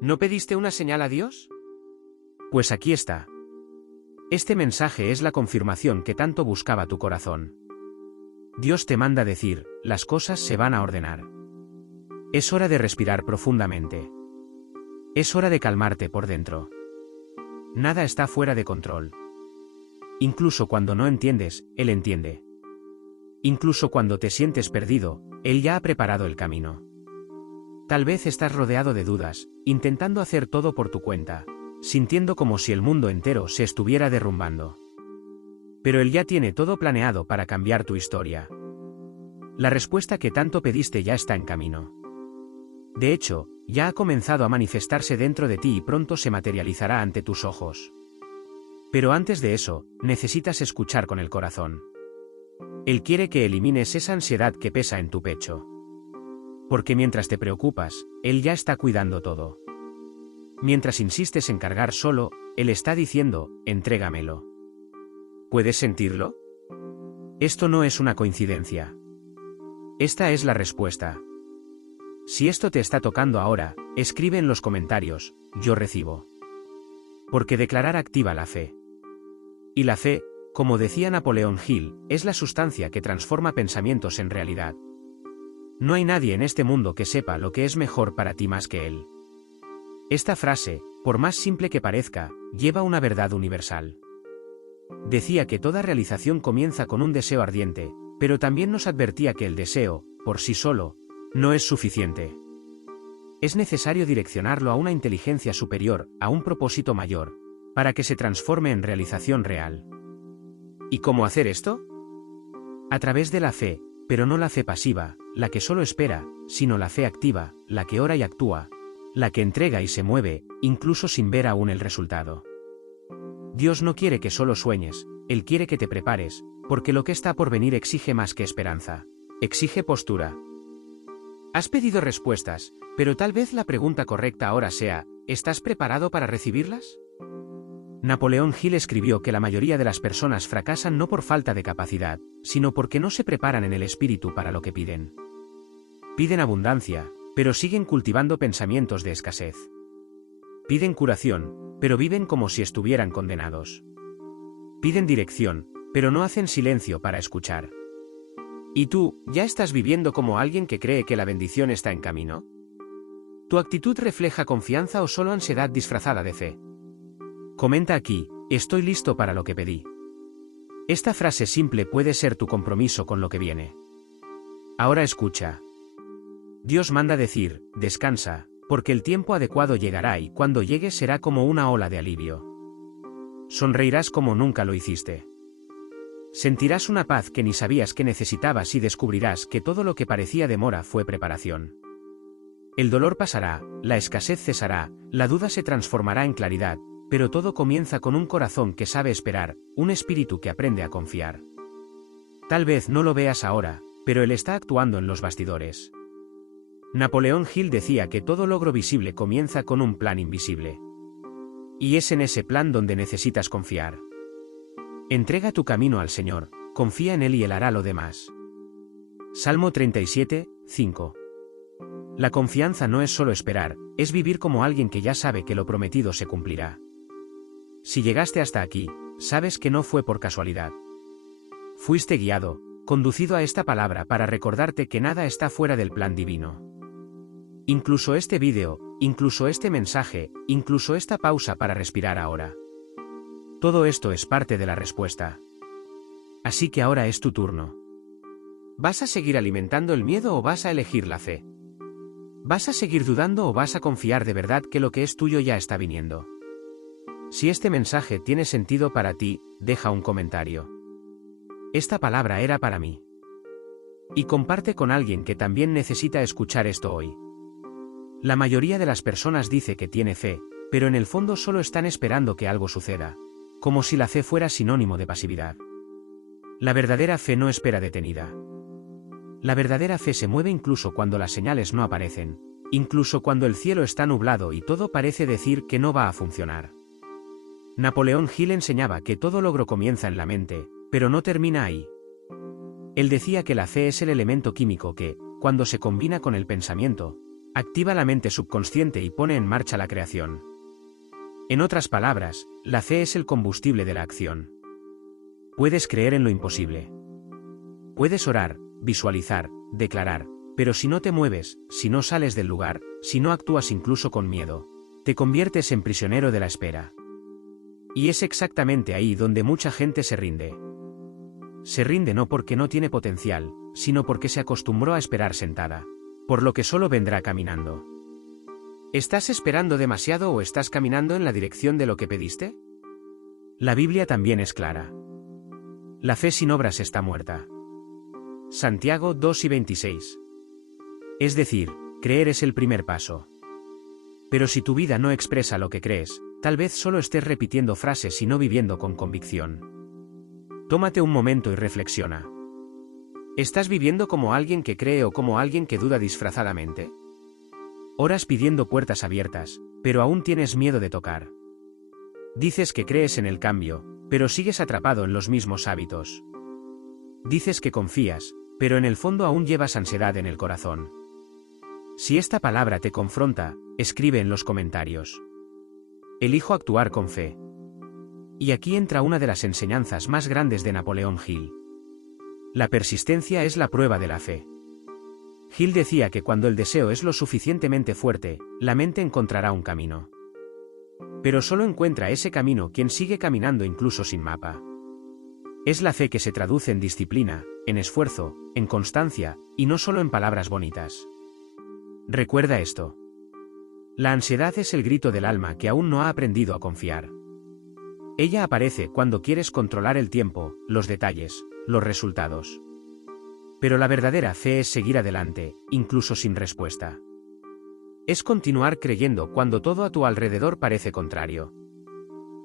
¿No pediste una señal a Dios? Pues aquí está. Este mensaje es la confirmación que tanto buscaba tu corazón. Dios te manda decir, las cosas se van a ordenar. Es hora de respirar profundamente. Es hora de calmarte por dentro. Nada está fuera de control. Incluso cuando no entiendes, Él entiende. Incluso cuando te sientes perdido, Él ya ha preparado el camino. Tal vez estás rodeado de dudas, intentando hacer todo por tu cuenta, sintiendo como si el mundo entero se estuviera derrumbando. Pero Él ya tiene todo planeado para cambiar tu historia. La respuesta que tanto pediste ya está en camino. De hecho, ya ha comenzado a manifestarse dentro de ti y pronto se materializará ante tus ojos. Pero antes de eso, necesitas escuchar con el corazón. Él quiere que elimines esa ansiedad que pesa en tu pecho. Porque mientras te preocupas, Él ya está cuidando todo. Mientras insistes en cargar solo, Él está diciendo, entrégamelo. ¿Puedes sentirlo? Esto no es una coincidencia. Esta es la respuesta. Si esto te está tocando ahora, escribe en los comentarios, yo recibo. Porque declarar activa la fe. Y la fe, como decía Napoleón Hill, es la sustancia que transforma pensamientos en realidad. No hay nadie en este mundo que sepa lo que es mejor para ti más que Él. Esta frase, por más simple que parezca, lleva una verdad universal. Decía que toda realización comienza con un deseo ardiente, pero también nos advertía que el deseo, por sí solo, no es suficiente. Es necesario direccionarlo a una inteligencia superior, a un propósito mayor, para que se transforme en realización real. ¿Y cómo hacer esto? A través de la fe, pero no la fe pasiva, la que solo espera, sino la fe activa, la que ora y actúa, la que entrega y se mueve, incluso sin ver aún el resultado. Dios no quiere que solo sueñes, Él quiere que te prepares, porque lo que está por venir exige más que esperanza. Exige postura. Has pedido respuestas, pero tal vez la pregunta correcta ahora sea, ¿estás preparado para recibirlas? Napoleón Hill escribió que la mayoría de las personas fracasan no por falta de capacidad, sino porque no se preparan en el espíritu para lo que piden. Piden abundancia, pero siguen cultivando pensamientos de escasez. Piden curación, pero viven como si estuvieran condenados. Piden dirección, pero no hacen silencio para escuchar. ¿Y tú, ya estás viviendo como alguien que cree que la bendición está en camino? ¿Tu actitud refleja confianza o solo ansiedad disfrazada de fe? Comenta aquí, estoy listo para lo que pedí. Esta frase simple puede ser tu compromiso con lo que viene. Ahora escucha. Dios manda decir, descansa, porque el tiempo adecuado llegará y cuando llegue será como una ola de alivio. Sonreirás como nunca lo hiciste. Sentirás una paz que ni sabías que necesitabas y descubrirás que todo lo que parecía demora fue preparación. El dolor pasará, la escasez cesará, la duda se transformará en claridad, pero todo comienza con un corazón que sabe esperar, un espíritu que aprende a confiar. Tal vez no lo veas ahora, pero Él está actuando en los bastidores. Napoleón Hill decía que todo logro visible comienza con un plan invisible. Y es en ese plan donde necesitas confiar. Entrega tu camino al Señor, confía en Él y Él hará lo demás. Salmo 37, 5. La confianza no es solo esperar, es vivir como alguien que ya sabe que lo prometido se cumplirá. Si llegaste hasta aquí, sabes que no fue por casualidad. Fuiste guiado, conducido a esta palabra para recordarte que nada está fuera del plan divino. Incluso este vídeo, incluso este mensaje, incluso esta pausa para respirar ahora. Todo esto es parte de la respuesta. Así que ahora es tu turno. ¿Vas a seguir alimentando el miedo o vas a elegir la fe? ¿Vas a seguir dudando o vas a confiar de verdad que lo que es tuyo ya está viniendo? Si este mensaje tiene sentido para ti, deja un comentario. Esta palabra era para mí. Y comparte con alguien que también necesita escuchar esto hoy. La mayoría de las personas dice que tiene fe, pero en el fondo solo están esperando que algo suceda, como si la fe fuera sinónimo de pasividad. La verdadera fe no espera detenida. La verdadera fe se mueve incluso cuando las señales no aparecen, incluso cuando el cielo está nublado y todo parece decir que no va a funcionar. Napoleón Hill enseñaba que todo logro comienza en la mente, pero no termina ahí. Él decía que la fe es el elemento químico que, cuando se combina con el pensamiento, Activa la mente subconsciente y pone en marcha la creación. En otras palabras, la fe es el combustible de la acción. Puedes creer en lo imposible. Puedes orar, visualizar, declarar, pero si no te mueves, si no sales del lugar, si no actúas incluso con miedo, te conviertes en prisionero de la espera. Y es exactamente ahí donde mucha gente se rinde. Se rinde no porque no tiene potencial, sino porque se acostumbró a esperar sentada, por lo que solo vendrá caminando. ¿Estás esperando demasiado o estás caminando en la dirección de lo que pediste? La Biblia también es clara. La fe sin obras está muerta. Santiago 2:26. Es decir, creer es el primer paso. Pero si tu vida no expresa lo que crees, tal vez solo estés repitiendo frases y no viviendo con convicción. Tómate un momento y reflexiona. ¿Estás viviendo como alguien que cree o como alguien que duda disfrazadamente? Oras pidiendo puertas abiertas, pero aún tienes miedo de tocar. Dices que crees en el cambio, pero sigues atrapado en los mismos hábitos. Dices que confías, pero en el fondo aún llevas ansiedad en el corazón. Si esta palabra te confronta, escribe en los comentarios. Elijo actuar con fe. Y aquí entra una de las enseñanzas más grandes de Napoleón Hill. La persistencia es la prueba de la fe. Hill decía que cuando el deseo es lo suficientemente fuerte, la mente encontrará un camino. Pero solo encuentra ese camino quien sigue caminando incluso sin mapa. Es la fe que se traduce en disciplina, en esfuerzo, en constancia, y no solo en palabras bonitas. Recuerda esto. La ansiedad es el grito del alma que aún no ha aprendido a confiar. Ella aparece cuando quieres controlar el tiempo, los detalles, los resultados. Pero la verdadera fe es seguir adelante, incluso sin respuesta. Es continuar creyendo cuando todo a tu alrededor parece contrario.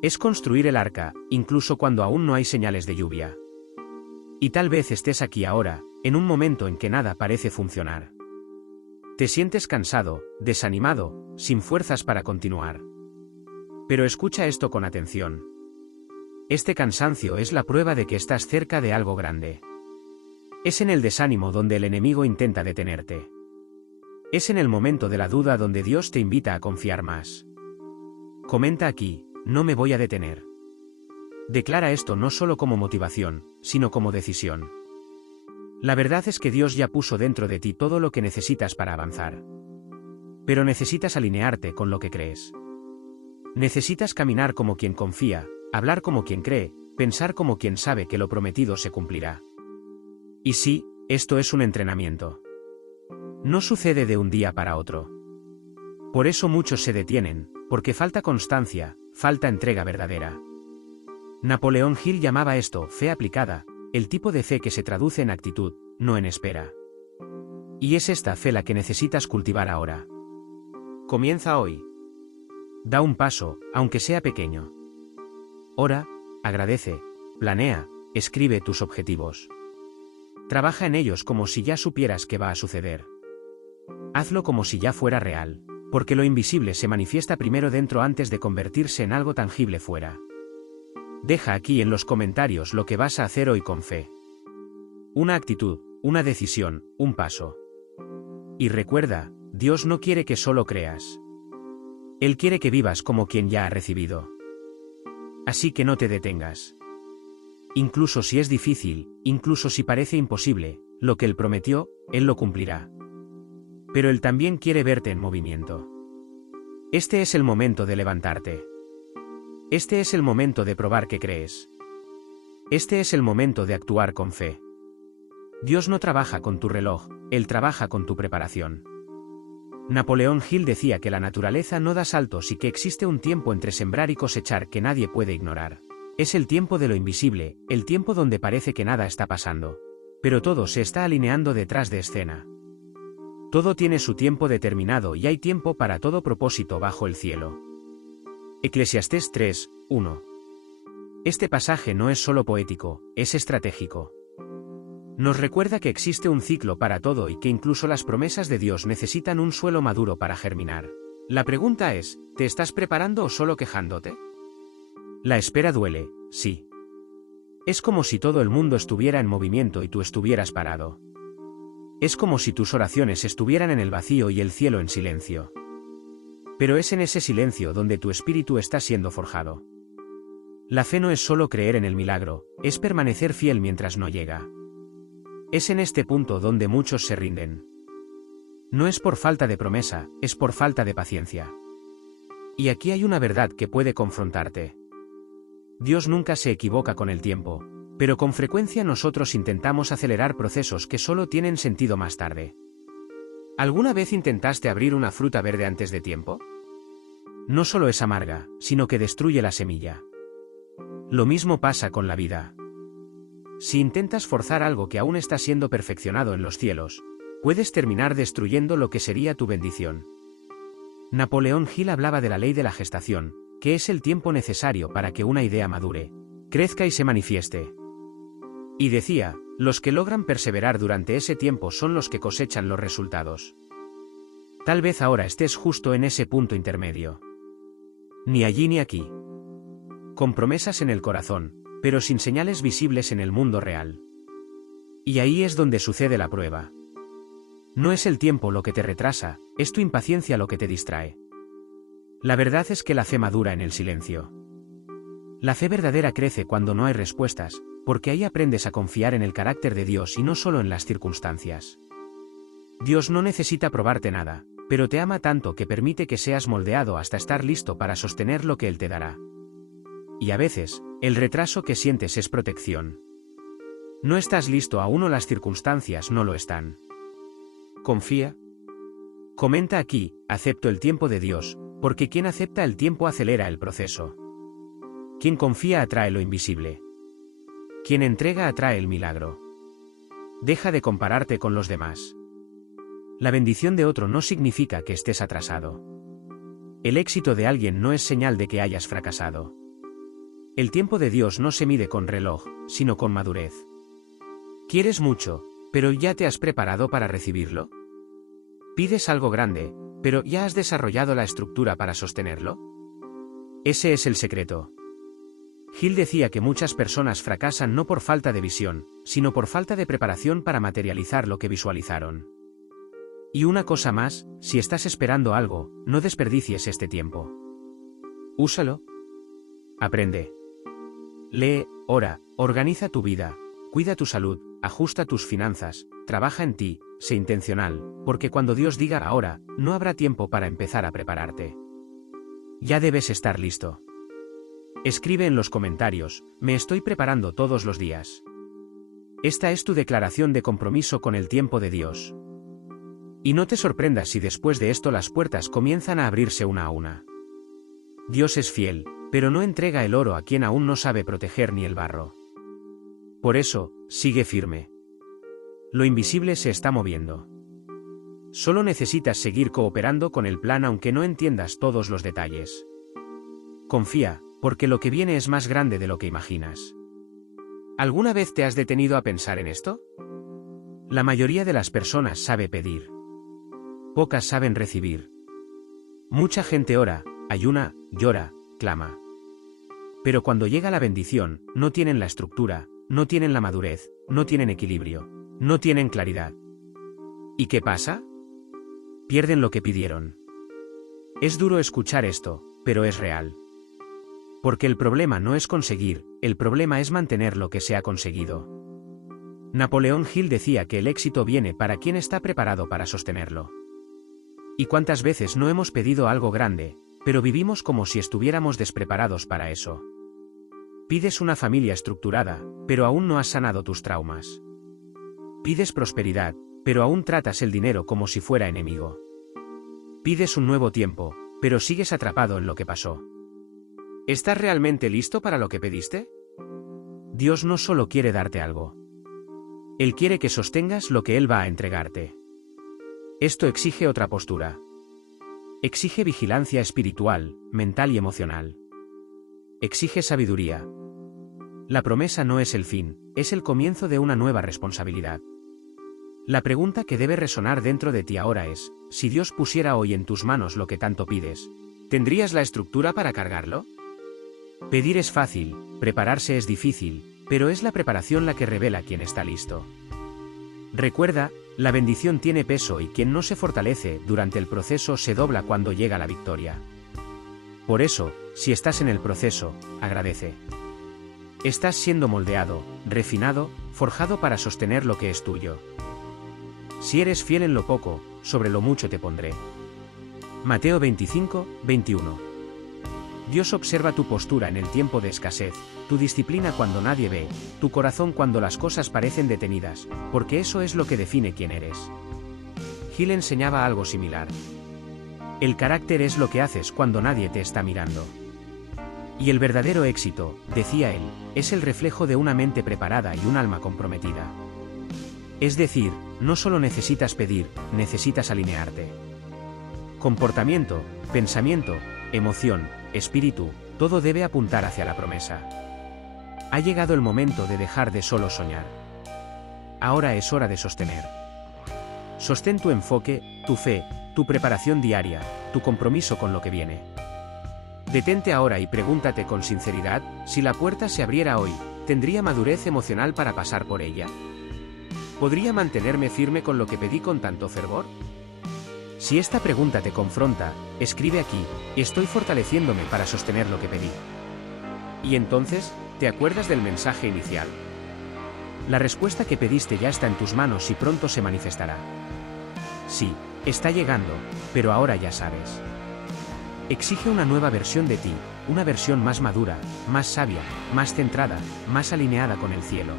Es construir el arca, incluso cuando aún no hay señales de lluvia. Y tal vez estés aquí ahora, en un momento en que nada parece funcionar. Te sientes cansado, desanimado, sin fuerzas para continuar. Pero escucha esto con atención. Este cansancio es la prueba de que estás cerca de algo grande. Es en el desánimo donde el enemigo intenta detenerte. Es en el momento de la duda donde Dios te invita a confiar más. Comenta aquí, no me voy a detener. Declara esto no solo como motivación, sino como decisión. La verdad es que Dios ya puso dentro de ti todo lo que necesitas para avanzar. Pero necesitas alinearte con lo que crees. Necesitas caminar como quien confía, hablar como quien cree, pensar como quien sabe que lo prometido se cumplirá. Y sí, esto es un entrenamiento. No sucede de un día para otro. Por eso muchos se detienen, porque falta constancia, falta entrega verdadera. Napoleón Hill llamaba esto fe aplicada, el tipo de fe que se traduce en actitud, no en espera. Y es esta fe la que necesitas cultivar ahora. Comienza hoy. Da un paso, aunque sea pequeño. Ora, agradece, planea, escribe tus objetivos. Trabaja en ellos como si ya supieras que va a suceder. Hazlo como si ya fuera real, porque lo invisible se manifiesta primero dentro antes de convertirse en algo tangible fuera. Deja aquí en los comentarios lo que vas a hacer hoy con fe. Una actitud, una decisión, un paso. Y recuerda, Dios no quiere que solo creas. Él quiere que vivas como quien ya ha recibido. Así que no te detengas. Incluso si es difícil, incluso si parece imposible, lo que Él prometió, Él lo cumplirá. Pero Él también quiere verte en movimiento. Este es el momento de levantarte. Este es el momento de probar que crees. Este es el momento de actuar con fe. Dios no trabaja con tu reloj, Él trabaja con tu preparación. Napoleón Hill decía que la naturaleza no da saltos y que existe un tiempo entre sembrar y cosechar que nadie puede ignorar. Es el tiempo de lo invisible, el tiempo donde parece que nada está pasando. Pero todo se está alineando detrás de escena. Todo tiene su tiempo determinado y hay tiempo para todo propósito bajo el cielo. Eclesiastés 3:1. Este pasaje no es solo poético, es estratégico. Nos recuerda que existe un ciclo para todo y que incluso las promesas de Dios necesitan un suelo maduro para germinar. La pregunta es, ¿te estás preparando o solo quejándote? La espera duele, sí. Es como si todo el mundo estuviera en movimiento y tú estuvieras parado. Es como si tus oraciones estuvieran en el vacío y el cielo en silencio. Pero es en ese silencio donde tu espíritu está siendo forjado. La fe no es solo creer en el milagro, es permanecer fiel mientras no llega. Es en este punto donde muchos se rinden. No es por falta de promesa, es por falta de paciencia. Y aquí hay una verdad que puede confrontarte. Dios nunca se equivoca con el tiempo, pero con frecuencia nosotros intentamos acelerar procesos que solo tienen sentido más tarde. ¿Alguna vez intentaste abrir una fruta verde antes de tiempo? No solo es amarga, sino que destruye la semilla. Lo mismo pasa con la vida. Si intentas forzar algo que aún está siendo perfeccionado en los cielos, puedes terminar destruyendo lo que sería tu bendición. Napoleón Hill hablaba de la ley de la gestación, que es el tiempo necesario para que una idea madure, crezca y se manifieste. Y decía, los que logran perseverar durante ese tiempo son los que cosechan los resultados. Tal vez ahora estés justo en ese punto intermedio. Ni allí ni aquí. Con promesas en el corazón, pero sin señales visibles en el mundo real. Y ahí es donde sucede la prueba. No es el tiempo lo que te retrasa, es tu impaciencia lo que te distrae. La verdad es que la fe madura en el silencio. La fe verdadera crece cuando no hay respuestas, porque ahí aprendes a confiar en el carácter de Dios y no solo en las circunstancias. Dios no necesita probarte nada, pero te ama tanto que permite que seas moldeado hasta estar listo para sostener lo que Él te dará. Y a veces, el retraso que sientes es protección. No estás listo aún o las circunstancias no lo están. ¿Confía? Comenta aquí, acepto el tiempo de Dios, porque quien acepta el tiempo acelera el proceso. Quien confía atrae lo invisible. Quien entrega atrae el milagro. Deja de compararte con los demás. La bendición de otro no significa que estés atrasado. El éxito de alguien no es señal de que hayas fracasado. El tiempo de Dios no se mide con reloj, sino con madurez. ¿Quieres mucho, pero ya te has preparado para recibirlo? ¿Pides algo grande, pero ya has desarrollado la estructura para sostenerlo? Ese es el secreto. Hill decía que muchas personas fracasan no por falta de visión, sino por falta de preparación para materializar lo que visualizaron. Y una cosa más, si estás esperando algo, no desperdicies este tiempo. Úsalo. Aprende. Lee, ora, organiza tu vida, cuida tu salud, ajusta tus finanzas, trabaja en ti, sé intencional, porque cuando Dios diga ahora, no habrá tiempo para empezar a prepararte. Ya debes estar listo. Escribe en los comentarios, me estoy preparando todos los días. Esta es tu declaración de compromiso con el tiempo de Dios. Y no te sorprendas si después de esto las puertas comienzan a abrirse una a una. Dios es fiel, pero no entrega el oro a quien aún no sabe proteger ni el barro. Por eso, sigue firme. Lo invisible se está moviendo. Solo necesitas seguir cooperando con el plan aunque no entiendas todos los detalles. Confía, porque lo que viene es más grande de lo que imaginas. ¿Alguna vez te has detenido a pensar en esto? La mayoría de las personas sabe pedir. Pocas saben recibir. Mucha gente ora, ayuna, llora, clama. Pero cuando llega la bendición, no tienen la estructura, no tienen la madurez, no tienen equilibrio, no tienen claridad. ¿Y qué pasa? Pierden lo que pidieron. Es duro escuchar esto, pero es real. Porque el problema no es conseguir, el problema es mantener lo que se ha conseguido. Napoleón Hill decía que el éxito viene para quien está preparado para sostenerlo. ¿Y cuántas veces no hemos pedido algo grande, pero vivimos como si estuviéramos despreparados para eso? Pides una familia estructurada, pero aún no has sanado tus traumas. Pides prosperidad, pero aún tratas el dinero como si fuera enemigo. Pides un nuevo tiempo, pero sigues atrapado en lo que pasó. ¿Estás realmente listo para lo que pediste? Dios no solo quiere darte algo. Él quiere que sostengas lo que Él va a entregarte. Esto exige otra postura. Exige vigilancia espiritual, mental y emocional. Exige sabiduría. La promesa no es el fin, es el comienzo de una nueva responsabilidad. La pregunta que debe resonar dentro de ti ahora es, si Dios pusiera hoy en tus manos lo que tanto pides, ¿tendrías la estructura para cargarlo? Pedir es fácil, prepararse es difícil, pero es la preparación la que revela quién está listo. Recuerda, La bendición tiene peso y quien no se fortalece durante el proceso se dobla cuando llega la victoria. Por eso, si estás en el proceso, agradece. Estás siendo moldeado, refinado, forjado para sostener lo que es tuyo. Si eres fiel en lo poco, sobre lo mucho te pondré. Mateo 25, 21. Dios observa tu postura en el tiempo de escasez, tu disciplina cuando nadie ve, tu corazón cuando las cosas parecen detenidas, porque eso es lo que define quién eres. Gil enseñaba algo similar. El carácter es lo que haces cuando nadie te está mirando. Y el verdadero éxito, decía él, es el reflejo de una mente preparada y un alma comprometida. Es decir, no solo necesitas pedir, necesitas alinearte. Comportamiento, pensamiento, emoción, espíritu, todo debe apuntar hacia la promesa. Ha llegado el momento de dejar de solo soñar. Ahora es hora de sostener. Sostén tu enfoque, tu fe, tu preparación diaria, tu compromiso con lo que viene. Detente ahora y pregúntate con sinceridad, si la puerta se abriera hoy, ¿tendría madurez emocional para pasar por ella? ¿Podría mantenerme firme con lo que pedí con tanto fervor? Si esta pregunta te confronta, escribe aquí, estoy fortaleciéndome para sostener lo que pedí. Y entonces, ¿te acuerdas del mensaje inicial? La respuesta que pediste ya está en tus manos y pronto se manifestará. Sí, está llegando, pero ahora ya sabes. Exige una nueva versión de ti, una versión más madura, más sabia, más centrada, más alineada con el cielo.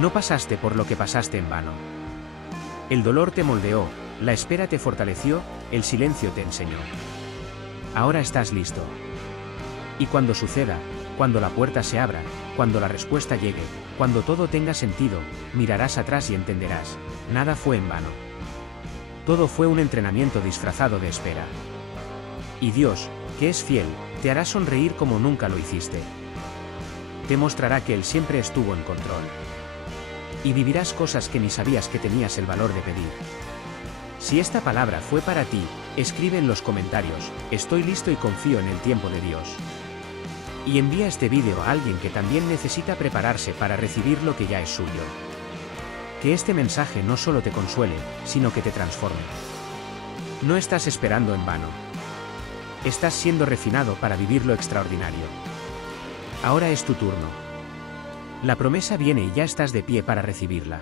No pasaste por lo que pasaste en vano. El dolor te moldeó, la espera te fortaleció, el silencio te enseñó. Ahora estás listo. Y cuando suceda, cuando la puerta se abra, cuando la respuesta llegue, cuando todo tenga sentido, mirarás atrás y entenderás, nada fue en vano. Todo fue un entrenamiento disfrazado de espera. Y Dios, que es fiel, te hará sonreír como nunca lo hiciste. Te mostrará que Él siempre estuvo en control. Y vivirás cosas que ni sabías que tenías el valor de pedir. Si esta palabra fue para ti, escribe en los comentarios, estoy listo y confío en el tiempo de Dios. Y envía este vídeo a alguien que también necesita prepararse para recibir lo que ya es suyo. Que este mensaje no solo te consuele, sino que te transforme. No estás esperando en vano. Estás siendo refinado para vivir lo extraordinario. Ahora es tu turno. La promesa viene y ya estás de pie para recibirla.